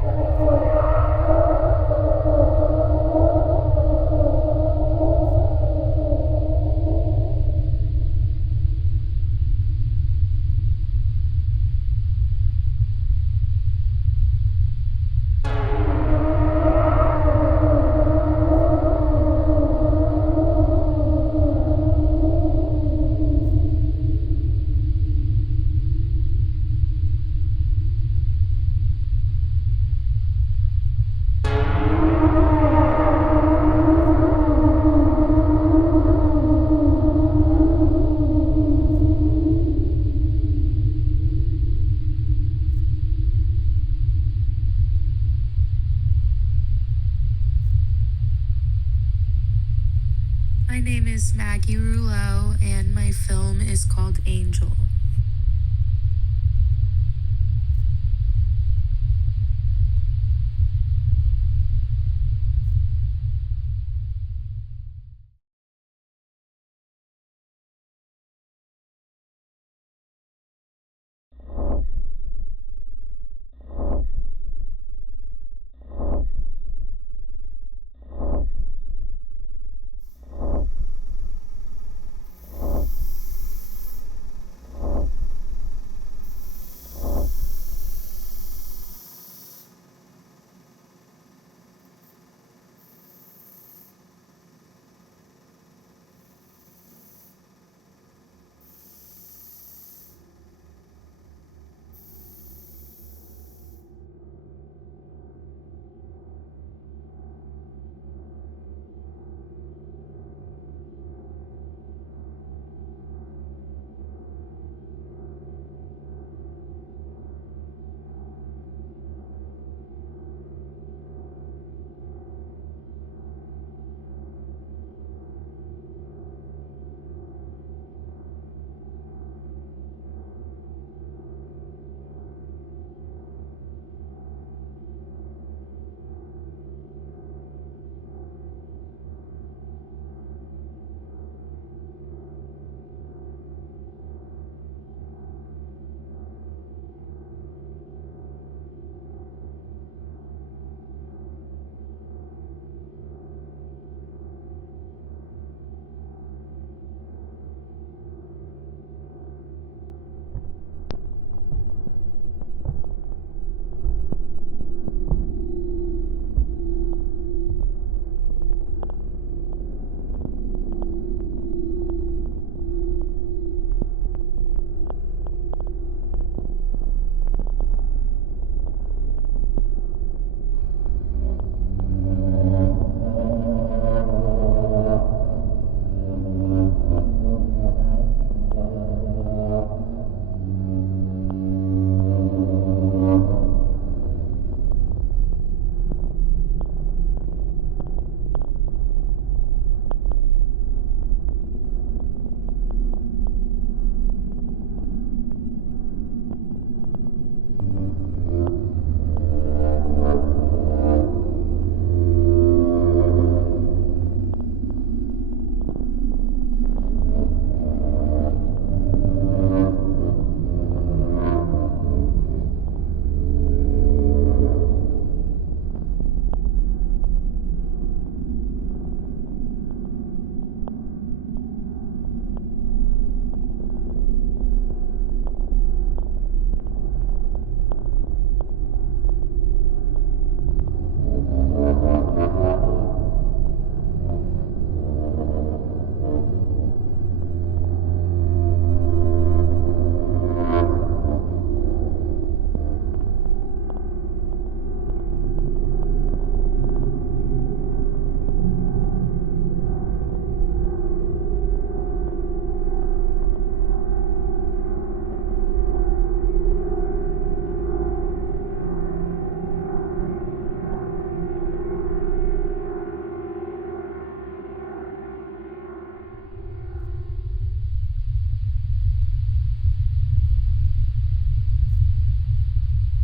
My name is Maggie Reouleau, and my film is called Angel.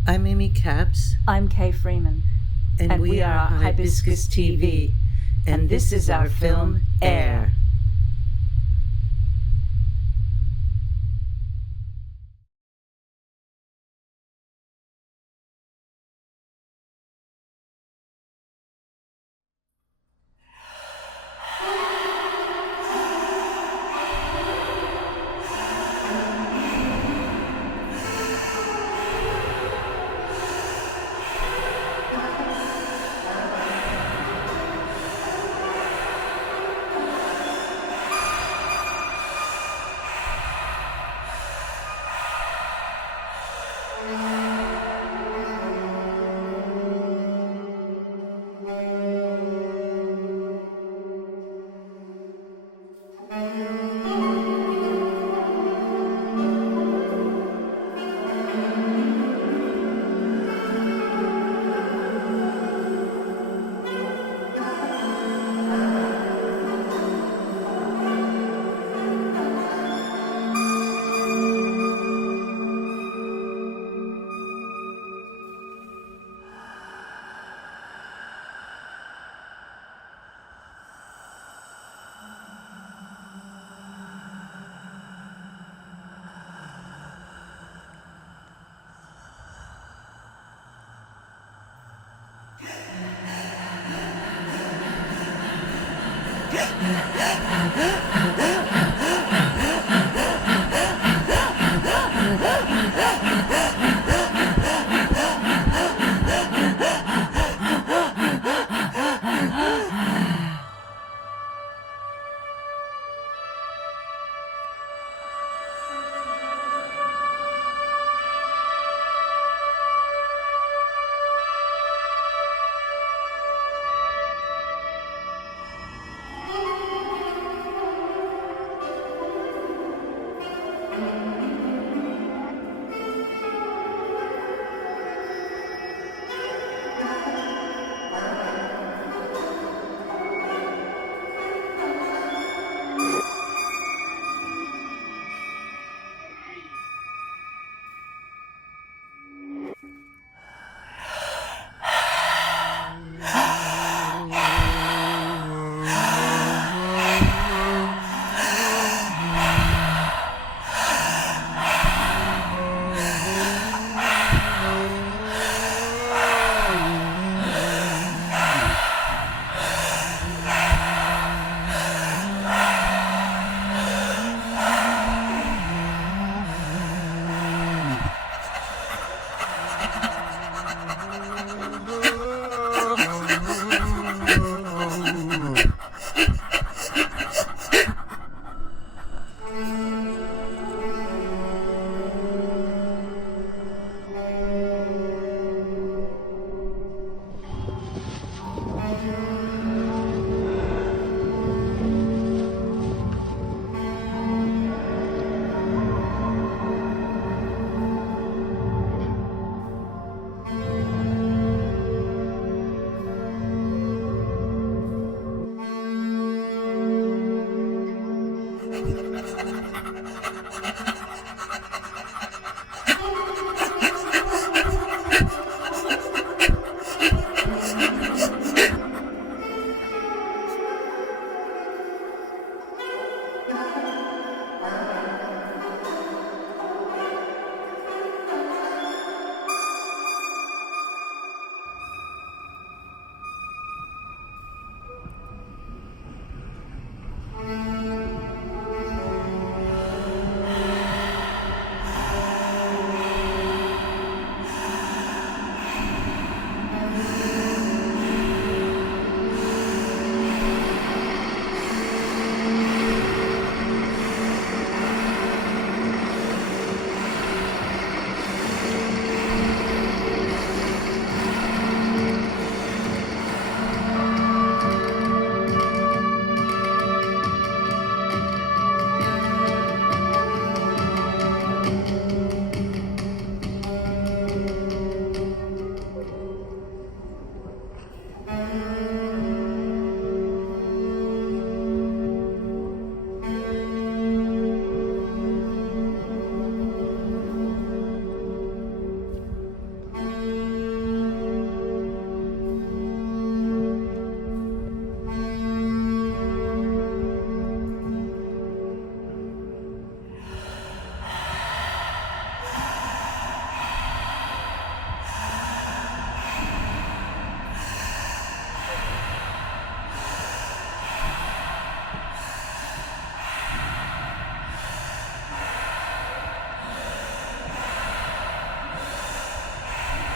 I'm Amy Kaps. I'm Kaye Freeman. And we are Hibiscus TV. And this is our film, Air.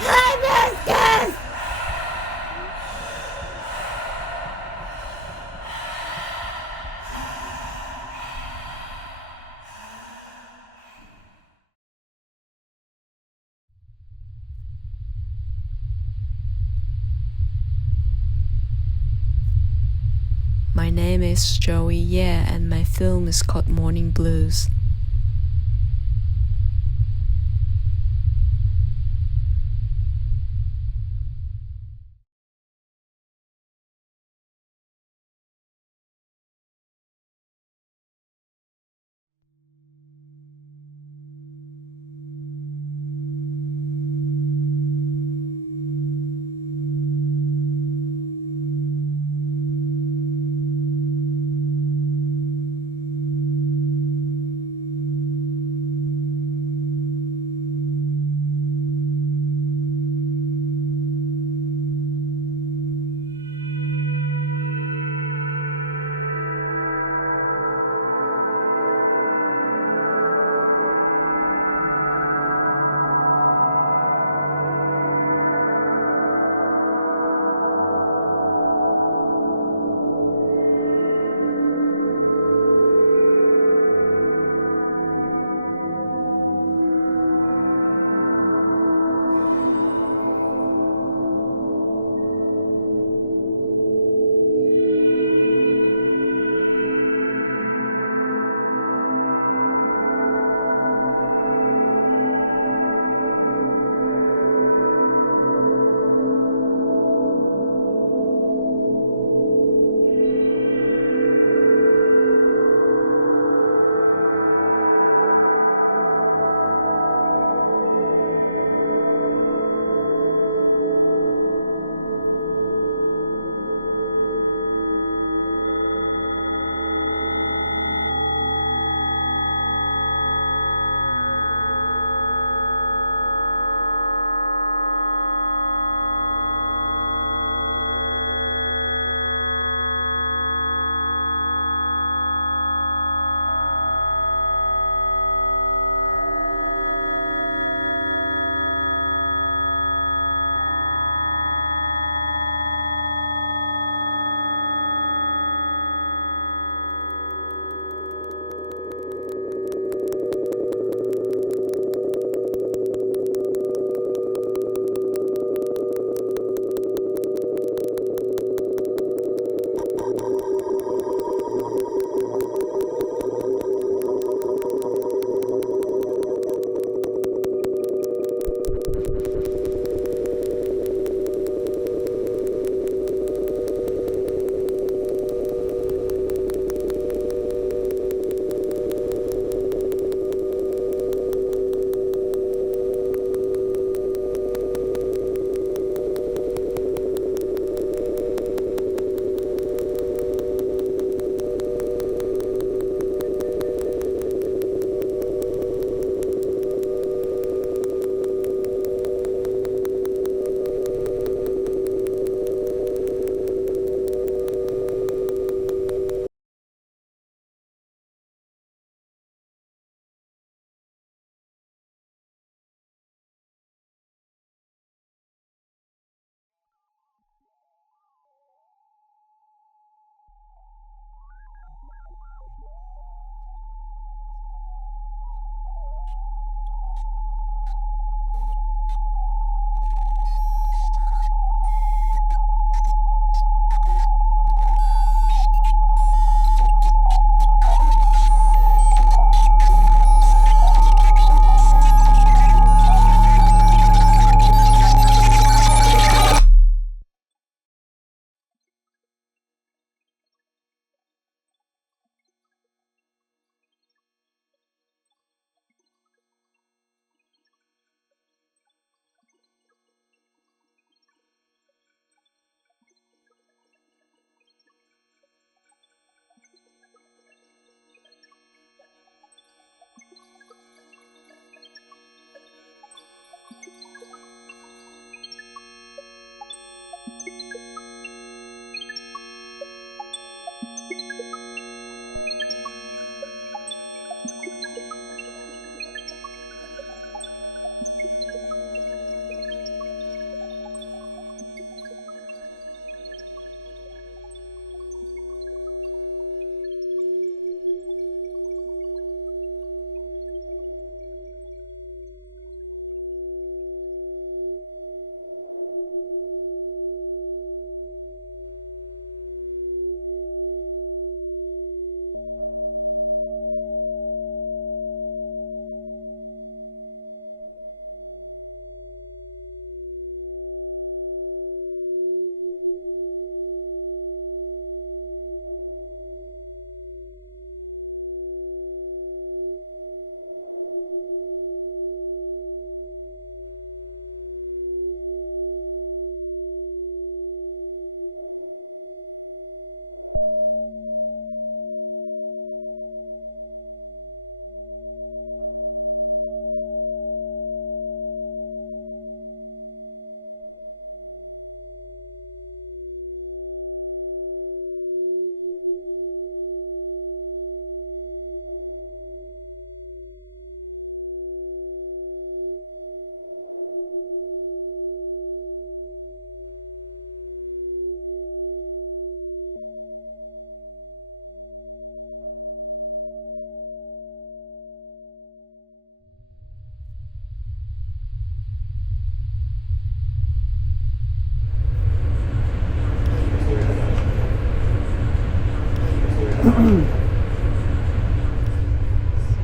Hibiscus! My name is Zhouyi, and my film is called Morning Blues.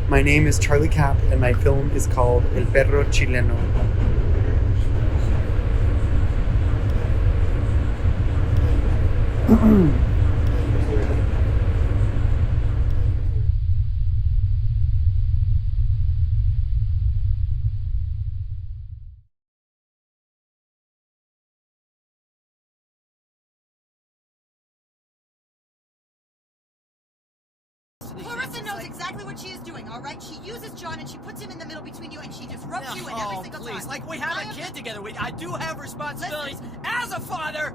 My name is Charlie Kapp, and my film is called El Perro Chileno. Clarissa knows exactly what she is doing, all right? She uses John and she puts him in the middle between you and she just rubs you in every single time. Like we have a kid together. I do have responsibilities as a father.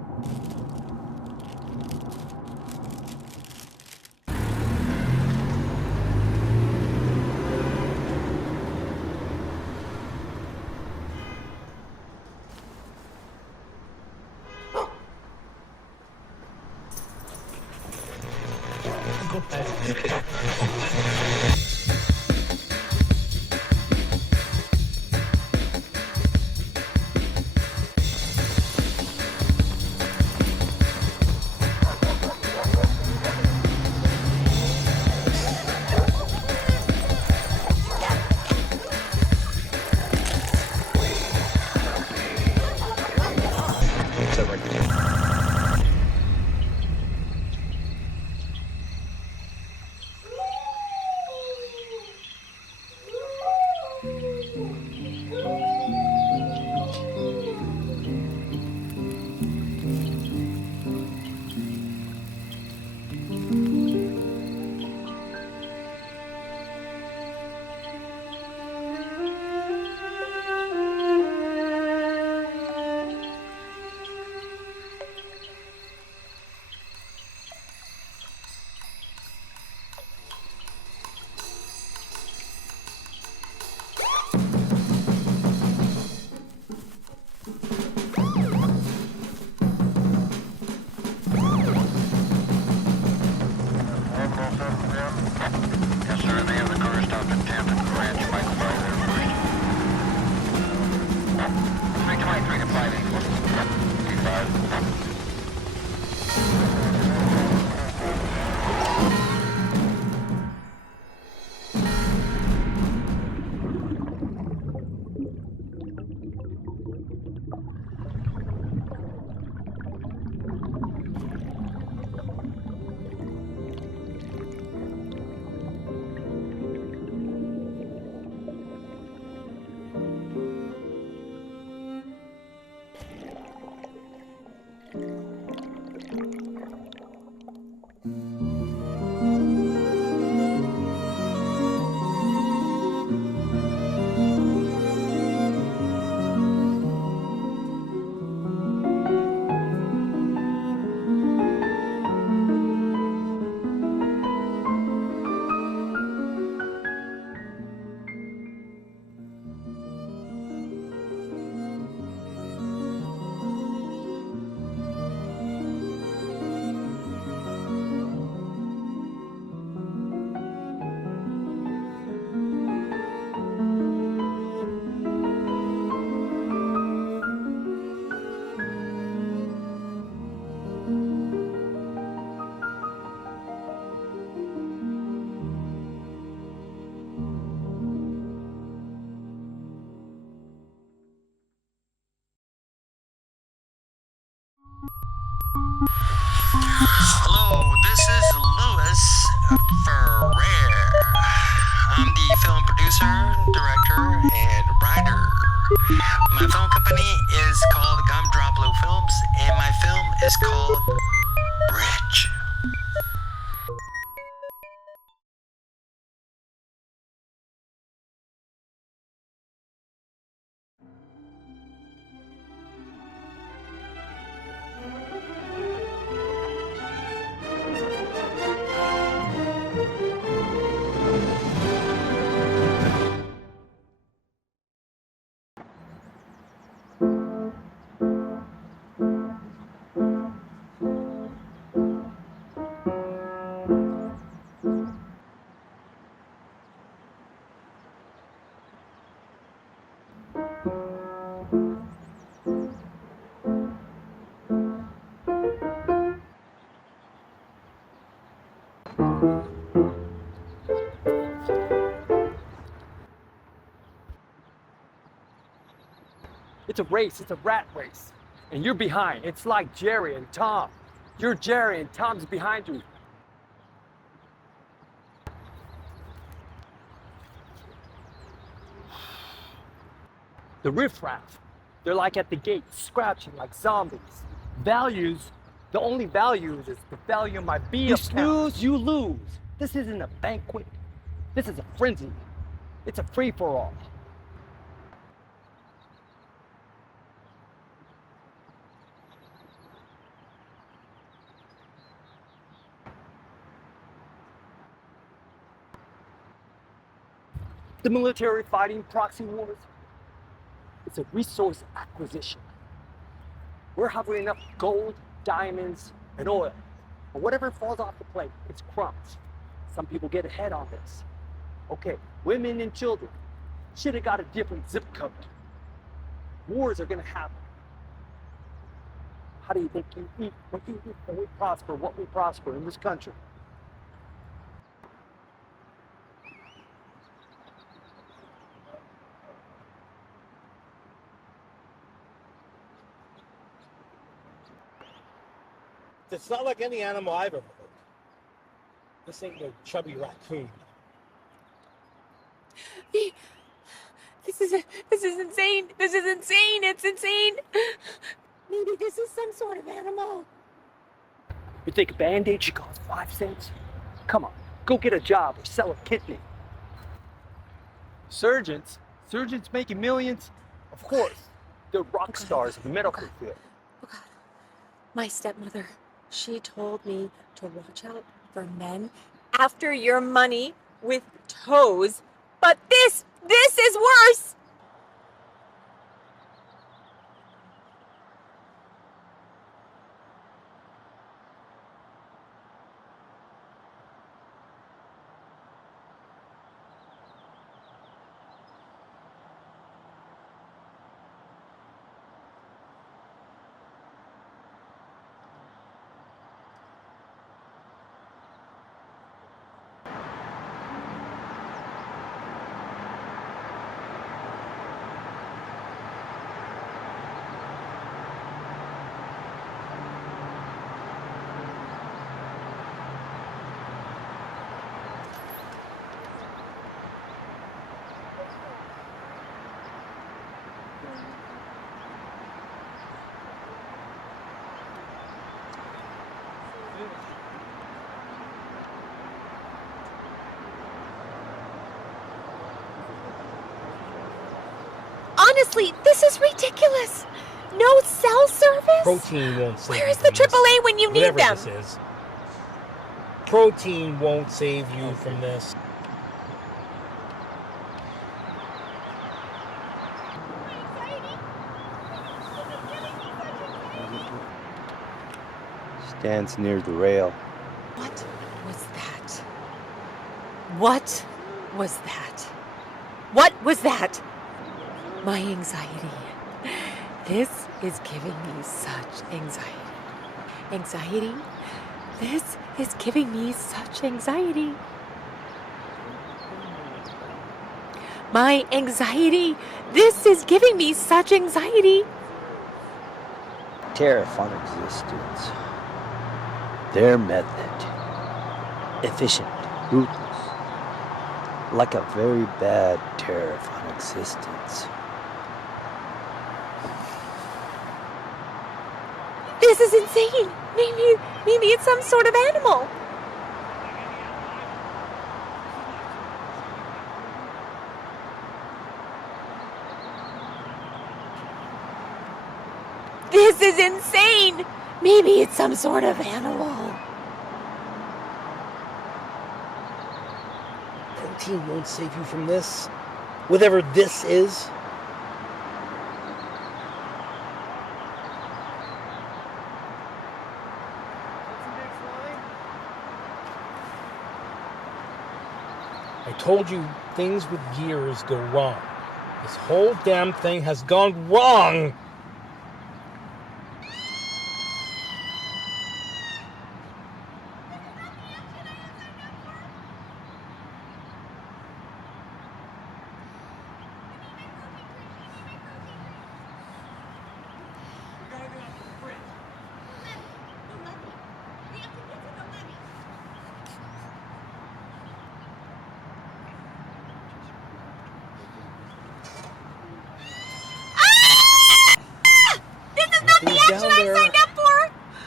Hello, this is Louis Ferrer. I'm the film producer, director, and writer. My film company is called Gumdrop Blue Films, and my film is called Bridge. It's a race, it's a rat race. And you're behind. It's like Jerry and Tom. You're Jerry and Tom's behind you. The riffraff, they're like at the gate, scratching like zombies. Values, the only values is the value of my B You snooze, you lose. This isn't a banquet. This is a frenzy. It's a free-for-all. The military fighting proxy wars, it's a resource acquisition. We're having enough gold, diamonds, and oil. But whatever falls off the plate, it's crumbs. Some people get ahead on this. Okay, women and children should have got a different zip code. Wars are gonna happen. How do you think you eat what you eat when we prosper in this country? It's not like any animal I've ever heard. This ain't no chubby raccoon. This is insane. This is insane. It's insane. Maybe this is some sort of animal. You think a Band-Aid should cost 5 cents? Come on, go get a job or sell a kidney. Surgeons making millions? Of course, they're rock stars in the medical field. Oh God, my stepmother, she told me to watch out for men after your money with toes. But this is worse. Honestly, this is ridiculous. No cell service? Protein won't save Where you is the from this. AAA when you need Whatever them? this is. Protein won't save you from this. Stands near the rail. What was that? What was that? What was that? My anxiety. This is giving me such anxiety. Anxiety? This is giving me such anxiety. My anxiety. This is giving me such anxiety. Tariff on existence. Their method. Efficient, ruthless. Like a very bad tariff on existence. This is insane. Maybe it's some sort of animal. This is insane. Maybe it's some sort of animal. Protein won't save you from this. Whatever this is. I told you things with gears go wrong. This whole damn thing has gone wrong!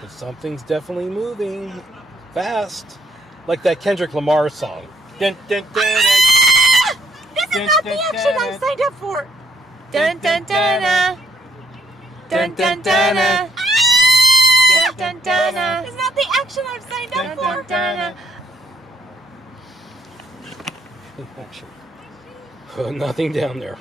But something's definitely moving. Fast. Like that Kendrick Lamar song. Dun, dun, dun, dun. This is not the action I signed up for! Dun dun dun dun dun dun dun dun dun dun. It's not the action I've signed up for! Action. Nothing down there.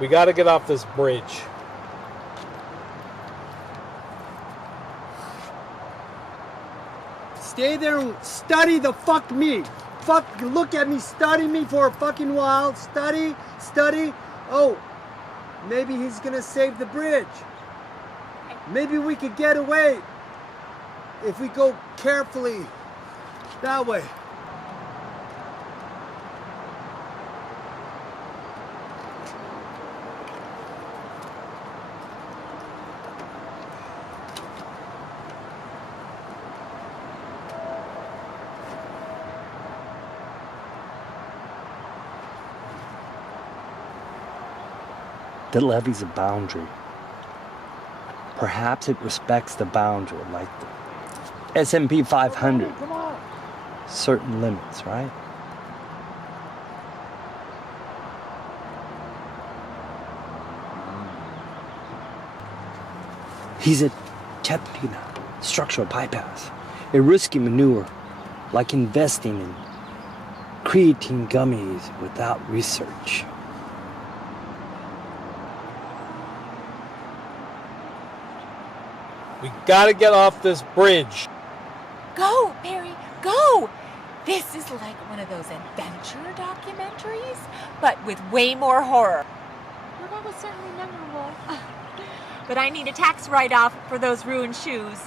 We gotta get off this bridge. Stay there and study the fuck me. Look at me, study me for a fucking while. Study. Oh, maybe he's gonna save the bridge. Maybe we could get away if we go carefully that way. The levee's a boundary. Perhaps it respects the boundary like the S&P 500. Certain limits, right? He's a Chepina, structural bypass. A risky maneuver, like investing in creatine gummies without research. We gotta get off this bridge. Go, Perry, go! This is like one of those adventure documentaries, but with way more horror. Well, that was certainly memorable. But I need a tax write-off for those ruined shoes.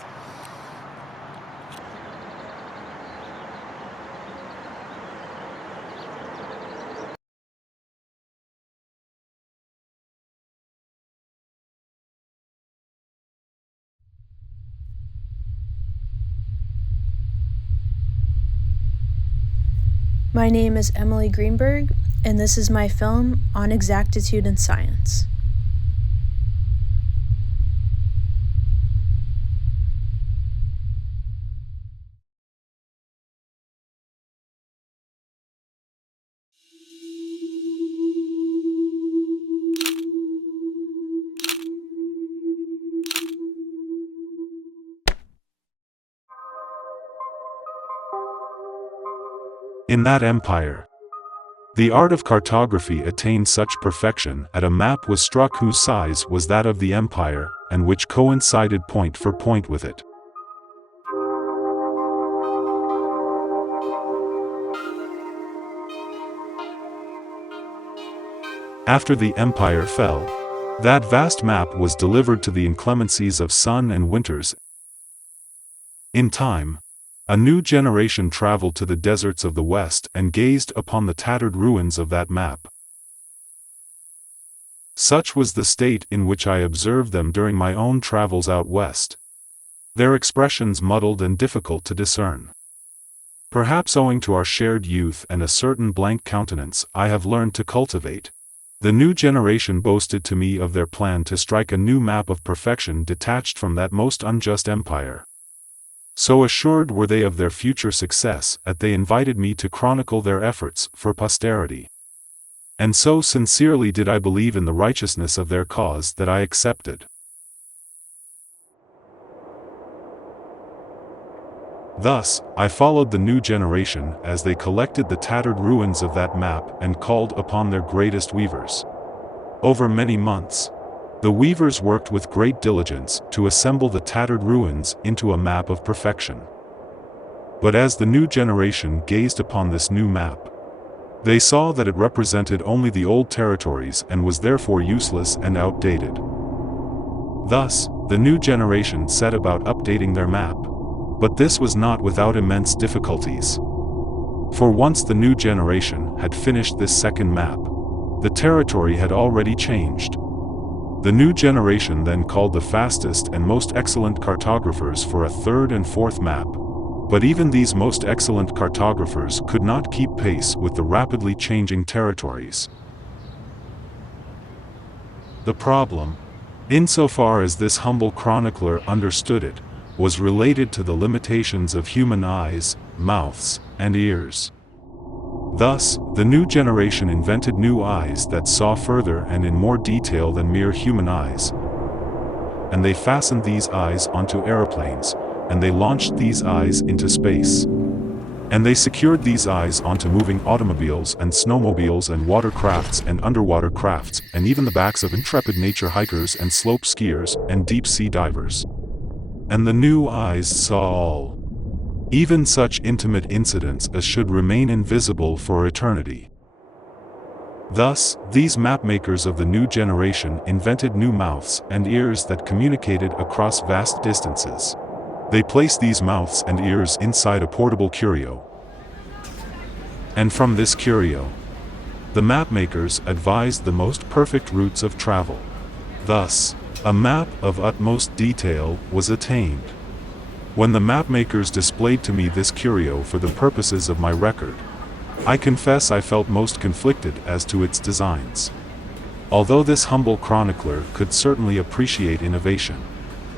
My name is Emily Greenberg, and this is my film on exactitude and science. In that empire, the art of cartography attained such perfection that a map was struck whose size was that of the empire, and which coincided point for point with it. After the empire fell, that vast map was delivered to the inclemencies of sun and winters. In time, a new generation traveled to the deserts of the West and gazed upon the tattered ruins of that map. Such was the state in which I observed them during my own travels out west. Their expressions muddled and difficult to discern. Perhaps owing to our shared youth and a certain blank countenance I have learned to cultivate, the new generation boasted to me of their plan to strike a new map of perfection detached from that most unjust empire. So assured were they of their future success that they invited me to chronicle their efforts for posterity. And so sincerely did I believe in the righteousness of their cause that I accepted. Thus, I followed the new generation as they collected the tattered ruins of that map and called upon their greatest weavers. Over many months, the weavers worked with great diligence to assemble the tattered ruins into a map of perfection. But as the new generation gazed upon this new map, They saw that it represented only the old territories and was therefore useless and outdated. Thus, the new generation set about updating their map. But this was not without immense difficulties. For once the new generation had finished this second map, the territory had already changed. The new generation then called the fastest and most excellent cartographers for a third and fourth map. But even these most excellent cartographers could not keep pace with the rapidly changing territories. The problem, insofar as this humble chronicler understood it, was related to the limitations of human eyes, mouths, and ears. Thus, the new generation invented new eyes that saw further and in more detail than mere human eyes. And they fastened these eyes onto aeroplanes, and they launched these eyes into space. And they secured these eyes onto moving automobiles and snowmobiles and watercrafts and underwater crafts, and even the backs of intrepid nature hikers and slope skiers and deep-sea divers. And the new eyes saw all, even such intimate incidents as should remain invisible for eternity. Thus, these mapmakers of the new generation invented new mouths and ears that communicated across vast distances. They placed these mouths and ears inside a portable curio. And from this curio, the mapmakers advised the most perfect routes of travel. Thus, a map of utmost detail was attained. When the mapmakers displayed to me this curio for the purposes of my record, I confess I felt most conflicted as to its designs. Although this humble chronicler could certainly appreciate innovation,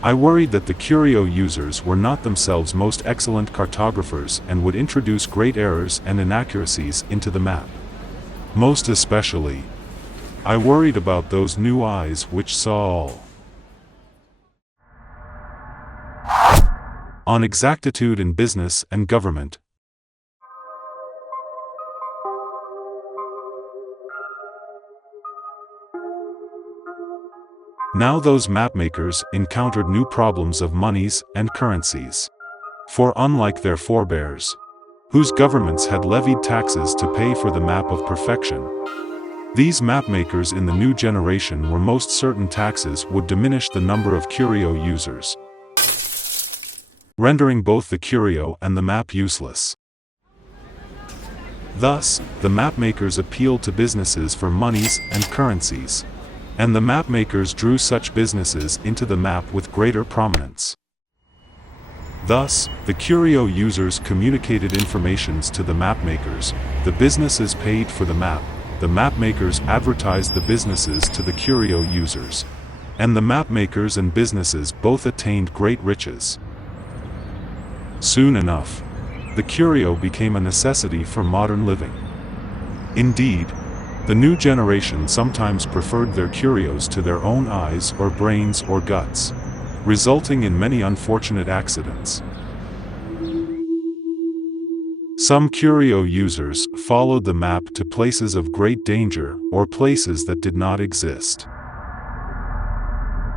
I worried that the curio users were not themselves most excellent cartographers and would introduce great errors and inaccuracies into the map. Most especially, I worried about those new eyes which saw all. On exactitude in business and government. Now those mapmakers encountered new problems of monies and currencies. For unlike their forebears, whose governments had levied taxes to pay for the map of perfection, these mapmakers in the new generation were most certain taxes would diminish the number of curio users, rendering both the curio and the map useless. Thus, the mapmakers appealed to businesses for monies and currencies, and the mapmakers drew such businesses into the map with greater prominence. Thus, the curio users communicated informations to the mapmakers, the businesses paid for the mapmakers advertised the businesses to the curio users, and the mapmakers and businesses both attained great riches. Soon enough, the curio became a necessity for modern living. Indeed, the new generation sometimes preferred their curios to their own eyes or brains or guts, resulting in many unfortunate accidents. Some curio users followed the map to places of great danger or places that did not exist.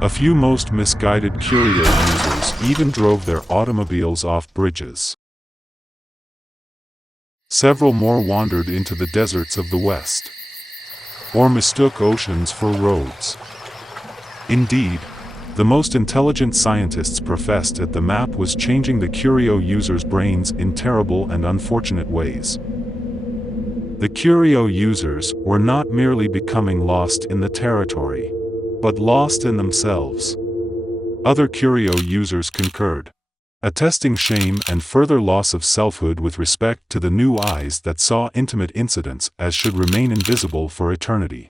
A few most misguided curio users even drove their automobiles off bridges. Several more wandered into the deserts of the West, or mistook oceans for roads. Indeed, the most intelligent scientists professed that the map was changing the curio users' brains in terrible and unfortunate ways. The curio users were not merely becoming lost in the territory, but lost in themselves. Other curio users concurred, attesting shame and further loss of selfhood with respect to the new eyes that saw intimate incidents as should remain invisible for eternity.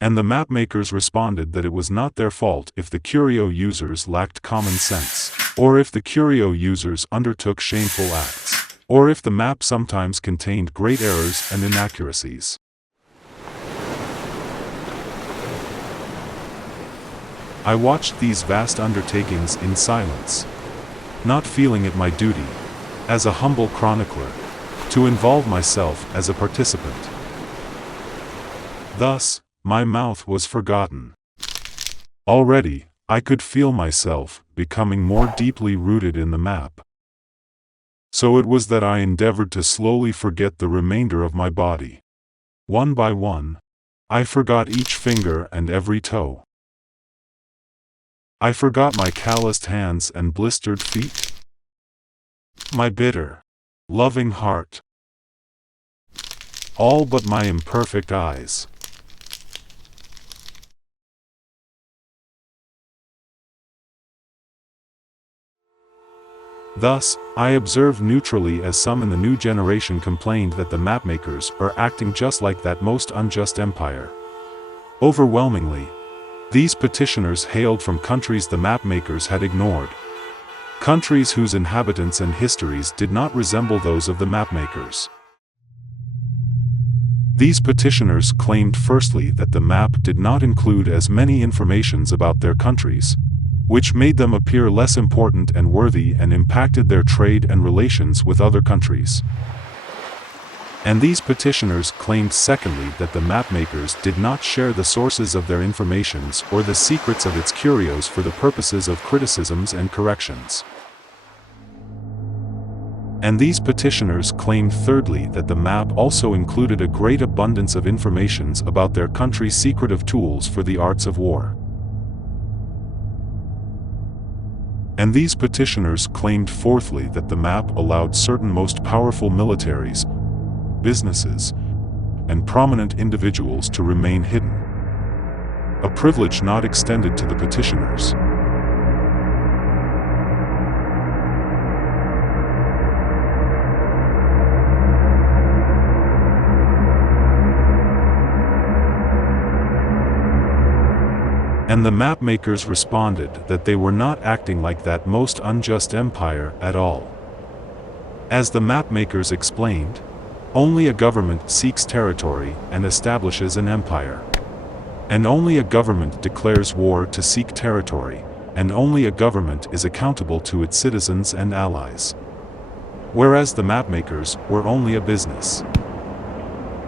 And the mapmakers responded that it was not their fault if the curio users lacked common sense, or if the curio users undertook shameful acts, or if the map sometimes contained great errors and inaccuracies. I watched these vast undertakings in silence, not feeling it my duty, as a humble chronicler, to involve myself as a participant. Thus, my mouth was forgotten. Already, I could feel myself becoming more deeply rooted in the map. So it was that I endeavored to slowly forget the remainder of my body. One by one, I forgot each finger and every toe. I forgot my calloused hands and blistered feet, my bitter, loving heart, all but my imperfect eyes. Thus, I observe neutrally as some in the new generation complained that the mapmakers are acting just like that most unjust empire. Overwhelmingly, these petitioners hailed from countries the mapmakers had ignored. Countries whose inhabitants and histories did not resemble those of the mapmakers. These petitioners claimed firstly that the map did not include as many informations about their countries, which made them appear less important and worthy and impacted their trade and relations with other countries. And these petitioners claimed secondly that the mapmakers did not share the sources of their informations or the secrets of its curios for the purposes of criticisms and corrections. And these petitioners claimed thirdly that the map also included a great abundance of informations about their country's secretive tools for the arts of war. And these petitioners claimed fourthly that the map allowed certain most powerful militaries, businesses, and prominent individuals to remain hidden, a privilege not extended to the petitioners. And the mapmakers responded that they were not acting like that most unjust empire at all. As the mapmakers explained, only a government seeks territory and establishes an empire. And only a government declares war to seek territory, and only a government is accountable to its citizens and allies. Whereas the mapmakers were only a business.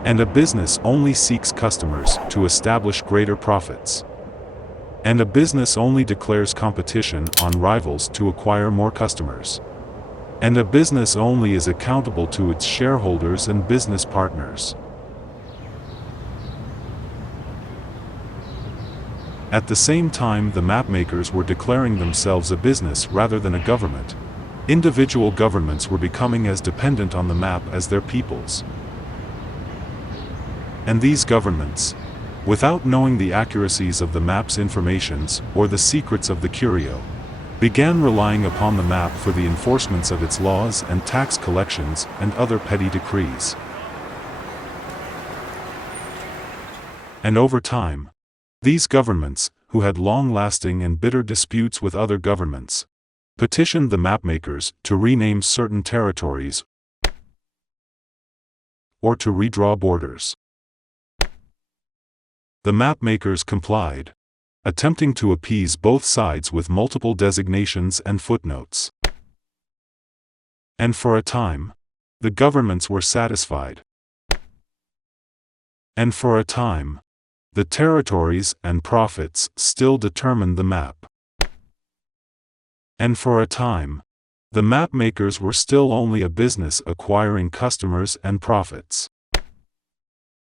And a business only seeks customers to establish greater profits. And a business only declares competition on rivals to acquire more customers. And a business only is accountable to its shareholders and business partners. At the same time, the mapmakers were declaring themselves a business rather than a government. Individual governments were becoming as dependent on the map as their peoples. And these governments, without knowing the accuracies of the map's informations or the secrets of the curio, began relying upon the map for the enforcements of its laws and tax collections and other petty decrees. And over time, these governments, who had long-lasting and bitter disputes with other governments, petitioned the mapmakers to rename certain territories or to redraw borders. The mapmakers complied, attempting to appease both sides with multiple designations and footnotes. And for a time, the governments were satisfied. And for a time, the territories and profits still determined the map. And for a time, the mapmakers were still only a business acquiring customers and profits.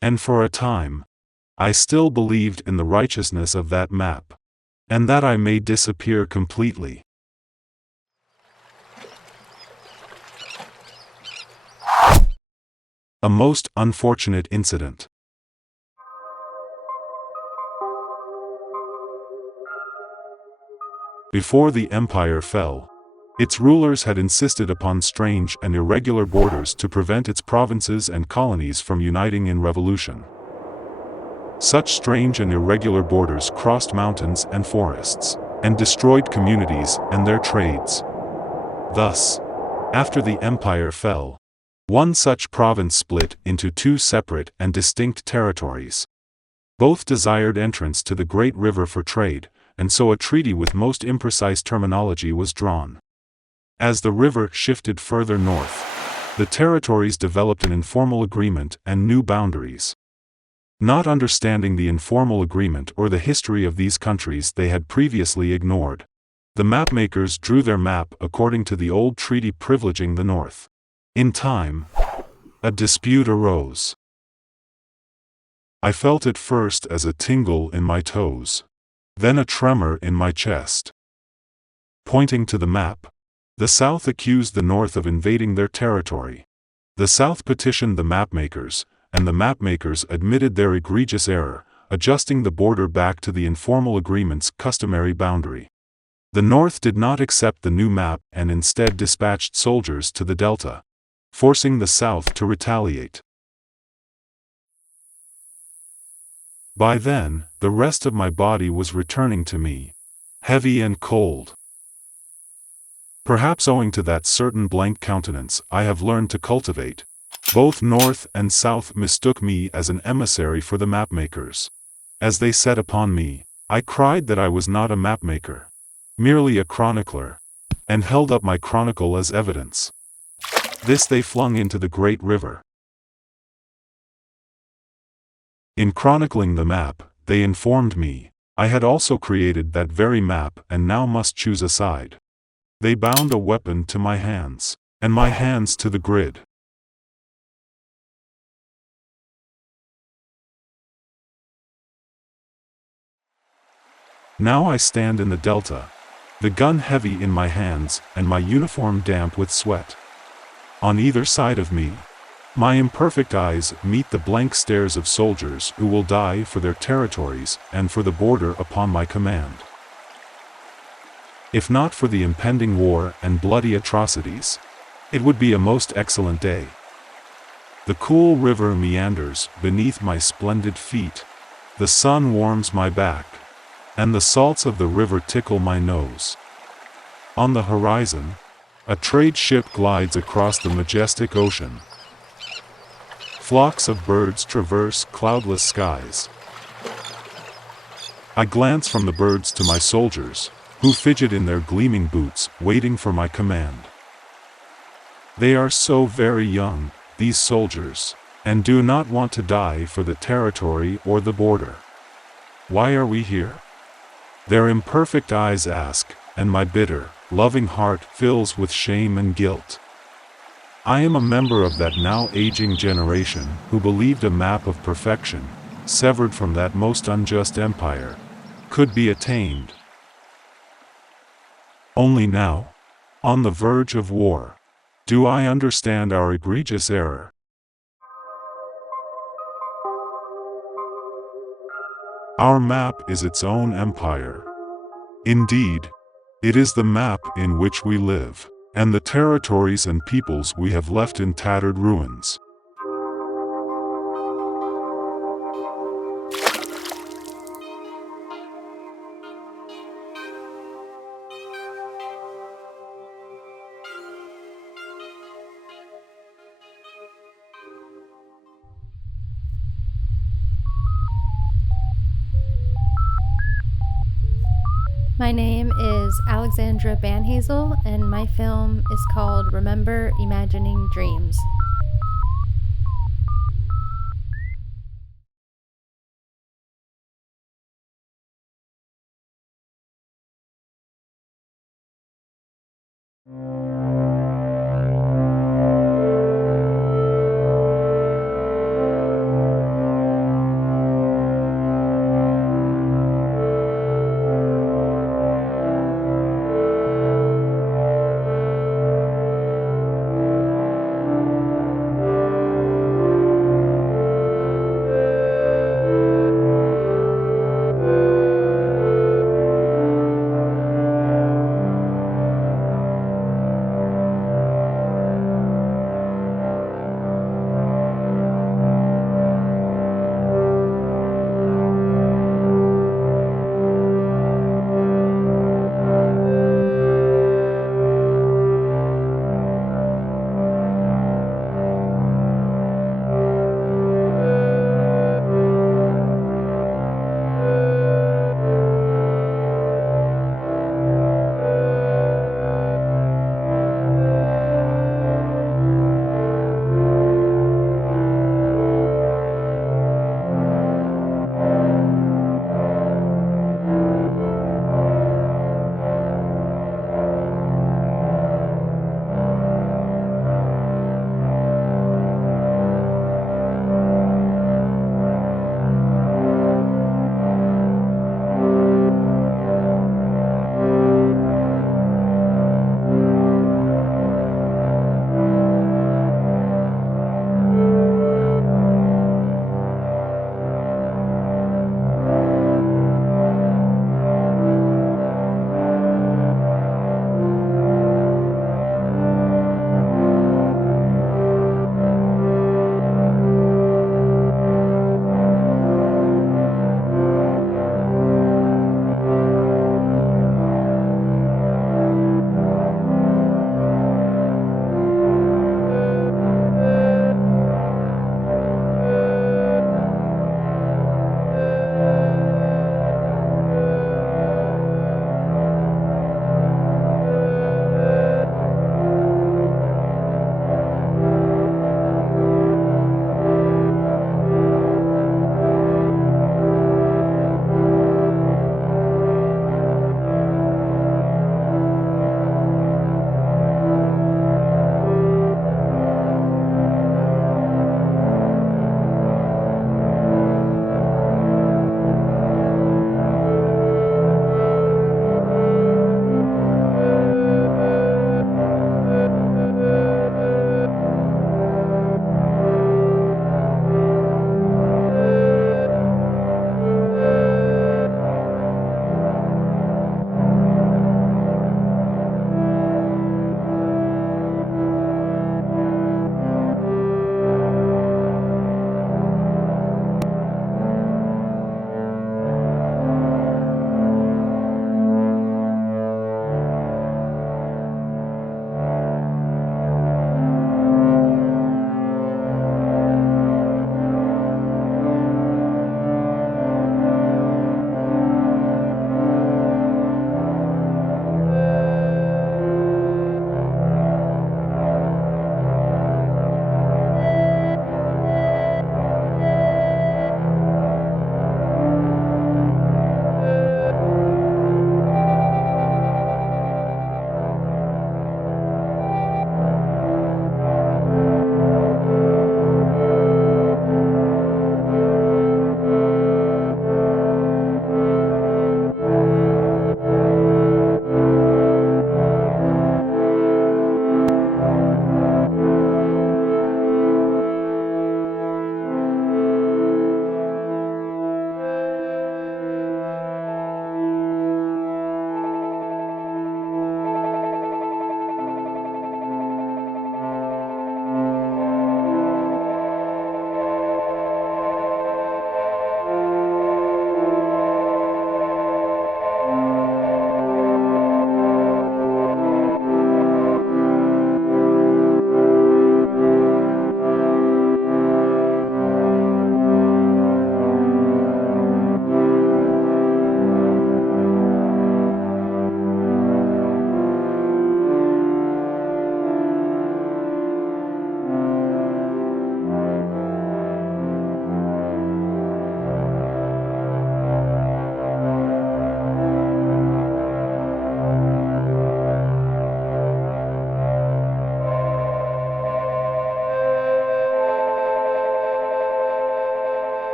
And for a time, I still believed in the righteousness of that map, and that I may disappear completely. A most unfortunate incident. Before the empire fell, its rulers had insisted upon strange and irregular borders to prevent its provinces and colonies from uniting in revolution. Such strange and irregular borders crossed mountains and forests, and destroyed communities and their trades. Thus, after the empire fell, one such province split into two separate and distinct territories. Both desired entrance to the great river for trade, and so a treaty with most imprecise terminology was drawn. As the river shifted further north, the territories developed an informal agreement and new boundaries. Not understanding the informal agreement or the history of these countries they had previously ignored, the mapmakers drew their map according to the old treaty privileging the north. In time, a dispute arose. I felt it first as a tingle in my toes, then a tremor in my chest. Pointing to the map, the South accused the North of invading their territory. The South petitioned the mapmakers, and the mapmakers admitted their egregious error, adjusting the border back to the informal agreement's customary boundary. The North did not accept the new map and instead dispatched soldiers to the Delta, forcing the South to retaliate. By then, the rest of my body was returning to me, heavy and cold. Perhaps owing to that certain blank countenance I have learned to cultivate, both North and South mistook me as an emissary for the mapmakers. As they set upon me, I cried that I was not a mapmaker, merely a chronicler, and held up my chronicle as evidence. This they flung into the great river. In chronicling the map, they informed me, I had also created that very map and now must choose a side. They bound a weapon to my hands, and my hands to the grid. Now I stand in the Delta, the gun heavy in my hands and my uniform damp with sweat. On either side of me, my imperfect eyes meet the blank stares of soldiers who will die for their territories and for the border upon my command. If not for the impending war and bloody atrocities, it would be a most excellent day. The cool river meanders beneath my splendid feet, the sun warms my back, and the salts of the river tickle my nose. On the horizon, a trade ship glides across the majestic ocean. Flocks of birds traverse cloudless skies. I glance from the birds to my soldiers, who fidget in their gleaming boots, waiting for my command. They are so very young, these soldiers, and do not want to die for the territory or the border. Why are we here? Their imperfect eyes ask, and my bitter, loving heart fills with shame and guilt. I am a member of that now aging generation who believed a map of perfection, severed from that most unjust empire, could be attained. Only now, on the verge of war, do I understand our egregious error. Our map is its own empire. Indeed, it is the map in which we live, and the territories and peoples we have left in tattered ruins. My name is Alexandra Banhazl, and my film is called Remember Imagining Dreams.